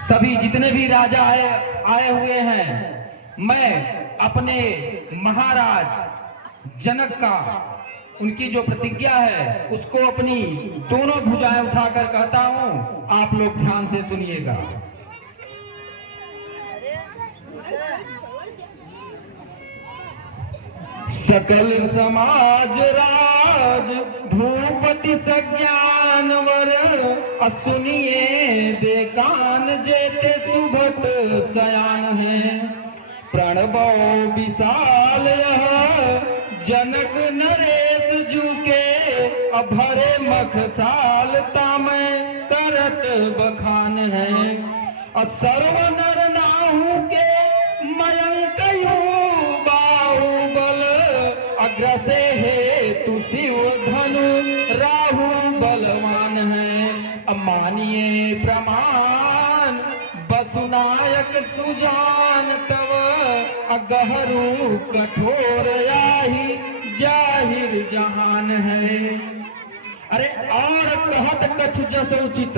सभी जितने भी राजा आए हुए हैं, मैं अपने महाराज जनक का उनकी जो प्रतिज्ञा है उसको अपनी दोनों भुजाएं उठाकर कहता हूं, आप लोग ध्यान से सुनिएगा। सकल समाज राज भूपति सज्ञान वर असुनिए दे कान जेते सुभट सयान है। प्रणबो विशाल जनक नरेश जुके अभरे मखसाल तामै करत बखान है। सर्व नर नाहु के मयंक बाहुबल अग्रसे है तु शिव धनु राहु बलवान है। अमानिए प्रमाण बसुनायक सुजान तव अगहरू कठोर आही जाहिर जहान है। अरे और कहत कछु जस उचित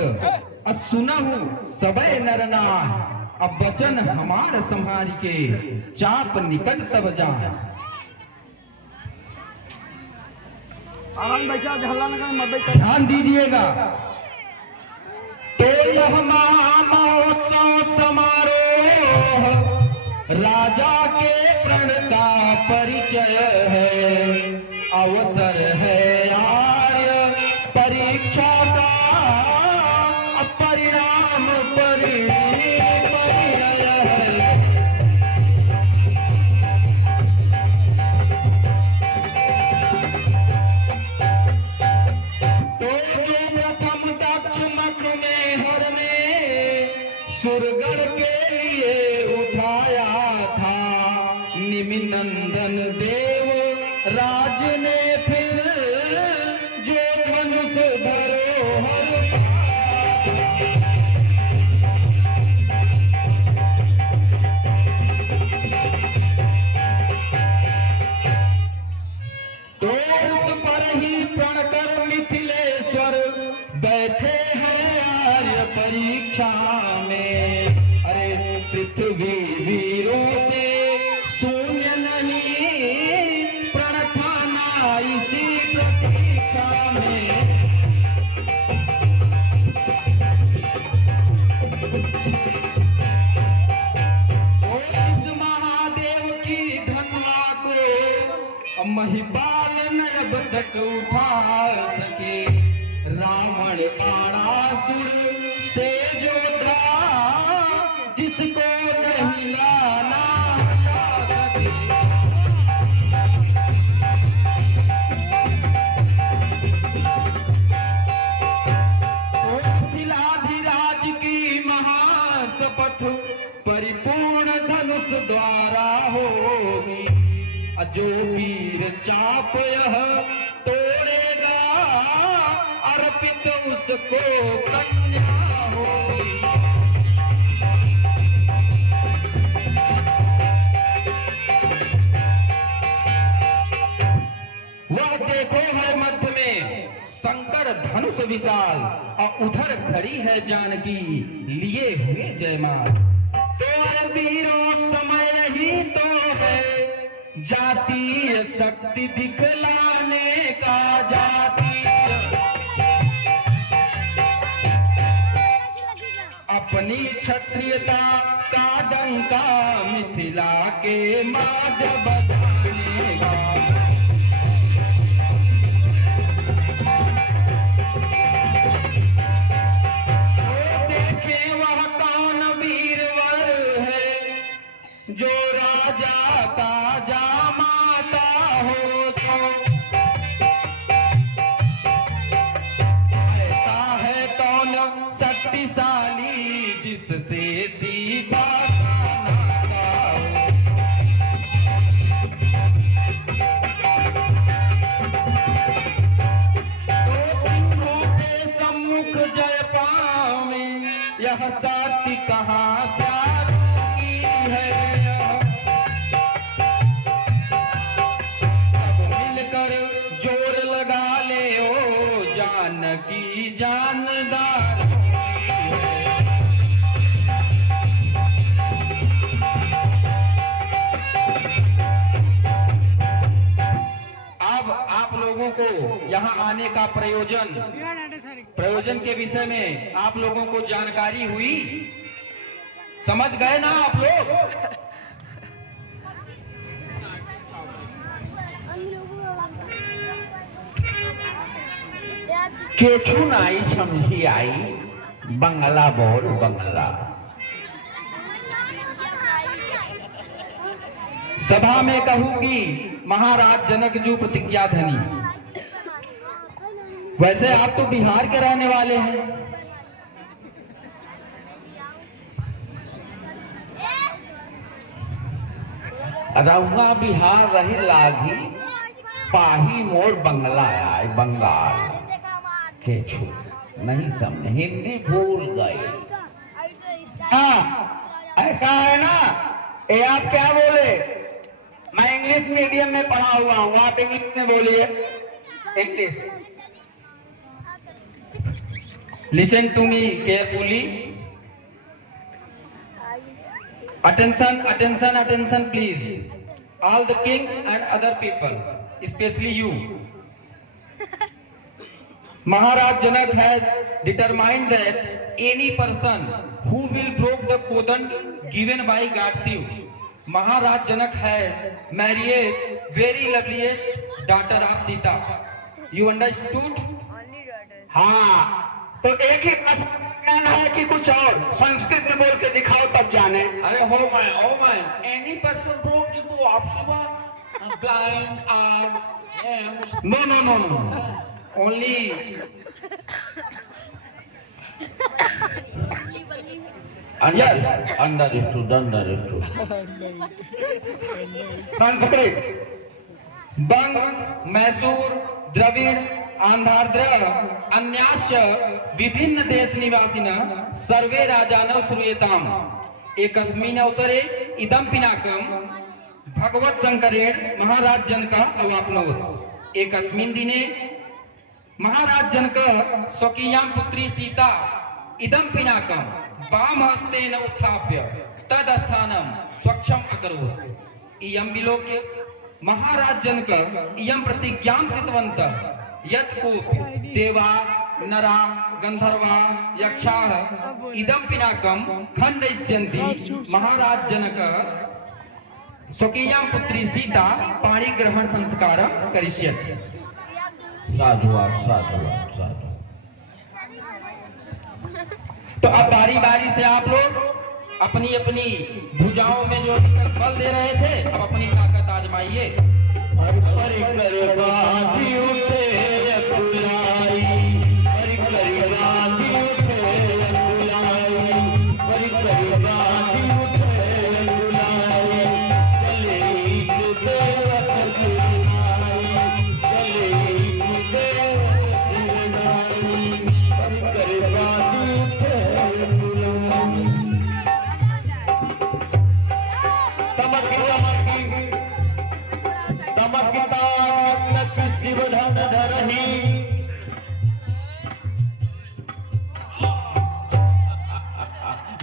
सुनहु सबे नरनार। अब वचन हमार संहार के चाप निकट तब जाए। ध्यान दीजिएगा। तो यह महामहोत्सव समारोह राजा के प्रण का परिचय है। अवसर है आर्य परीक्षा का परिणाम परिणय है। तो जो प्रथम दक्ष मख में हर ने सुरगढ़ के लिए उठाया था, निमिनंदन देव राज ने फिर जो धनुष धरोहर तो उस पर ही प्रण कर मिथिलेश्वर बैठे हैं आर्य परीक्षा में। अरे पृथ्वी वीरों से शून्य नहीं प्रण ठाना इसी प्रतीक्षा में। इस महादेव की धनवा को महिपाल न अब तक उठा सके। रावण काणासुर से जो था जिसको नहीं लाना जा सके। मिथिलाधिराज की महाशपथ परिपूर्ण धनुष द्वारा होगी। जो वीर चाप यह तोड़ेगा अर्पित उसको कन्या होगी। वह देखो है मध्य में शंकर धनुष विशाल और उधर खड़ी है जानकी लिए हुए जयमाल। तो वीरों समय ही तो है जातीय शक्ति दिखलाने का। जातीय अपनी क्षत्रियता का डंका मिथिला के माध बजाने का। देखे वह कौन वीरवर है जो राजा का जामाता हो। ऐसा है कौन शक्तिशाली जिससे सीता का नाता हो। तो सिंहों के सम्मुख जय पावे यह साथी कहाँ साथी है। जोर लगा ले ओ जानकी जानदार है। यहाँ आने का प्रयोजन के विषय में आप लोगों को जानकारी हुई? समझ गए ना आप लोग? केछू नाई समझी आई, बंगला बोल बंगला। सभा में कहूँ कि महाराज जनक जू प्रतिज्ञा धनी। वैसे आप तो बिहार के रहने वाले हैं, रउआ बिहार रही लागी, पाही मोर बंगला आए बंगाल। केछू नहीं समझे, हिंदी भूल गए। हाँ, ऐसा है ना, ये आप क्या बोले? मैं इंग्लिश मीडियम में पढ़ा हुआ हूँ, आप इंग्लिश में बोलिए। English. Listen to me carefully. Attention, attention, attention, please. All the kings and other people, especially you. Maharaj Janak has determined that any person who will break the covenant given by God Shiv, Maharaj Janak has married very loveliest daughter of Sita. You understood? हाँ, तो एक ही ज्ञान है कि कुछ और संस्कृत में बोल के दिखाओ तब जाने। अरे हो मैं एनी पर्सन ब्रोक द को option blind are No, no, no, no. Only under Sanskrit, Bang, Mysore, Dravid, आंध्राद्र, अन्याश्च विभिन्न देश निवासिनः सर्वे राजानः श्रूयेताम्। एकस्मिन् अवसरे इदं पिनाकं भगवत शंकरेण महाराज जनकः अवाप्नोत्। एकस्मिन् दिने महाराज जनकः स्वकीयां पुत्री सीता इदं पिनाकं वामहस्तेन उत्थाप्य तदस्थानं स्वच्छम् अकरोत्। इयं विलोक्य महाराज जनकः इयं प्रतिज्ञां कृतवन्तः यत् कोऽपि देवा नरा गंधर्वा यक्षाः इदं पिनाकं खण्डयिष्यन्ति। महाराज जनकः स्वकीयां पुत्री सीता पाणिग्रहण संस्कारं करिष्यति। साधु। तो अब बारी बारी से आप लोग अपनी अपनी भुजाओं में जो बल दे रहे थे, अब अपनी ताकत आजमाइए।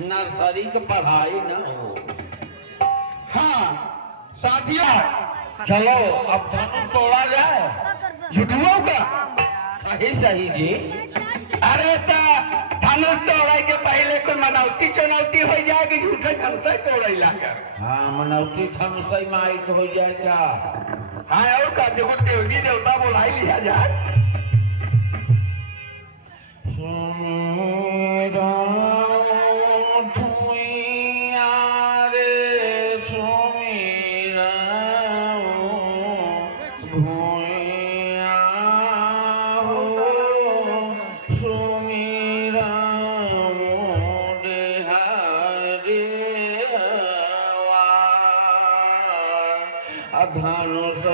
नर्सरी की पढ़ाई न हो। हाँ साथियों, चलो अब धनुष तोड़ा जाए। झुठुओं का सही जी। अरे तो धनुष तोड़े के पहले कोई मनौती चुनौती हो जाएगी, झूठे धनुष तोड़े लाकर। हाँ मनौती धनुष माई हो जाए क्या? हाँ और का देखो देवी देवता बुलाई लिया जाए। धनुष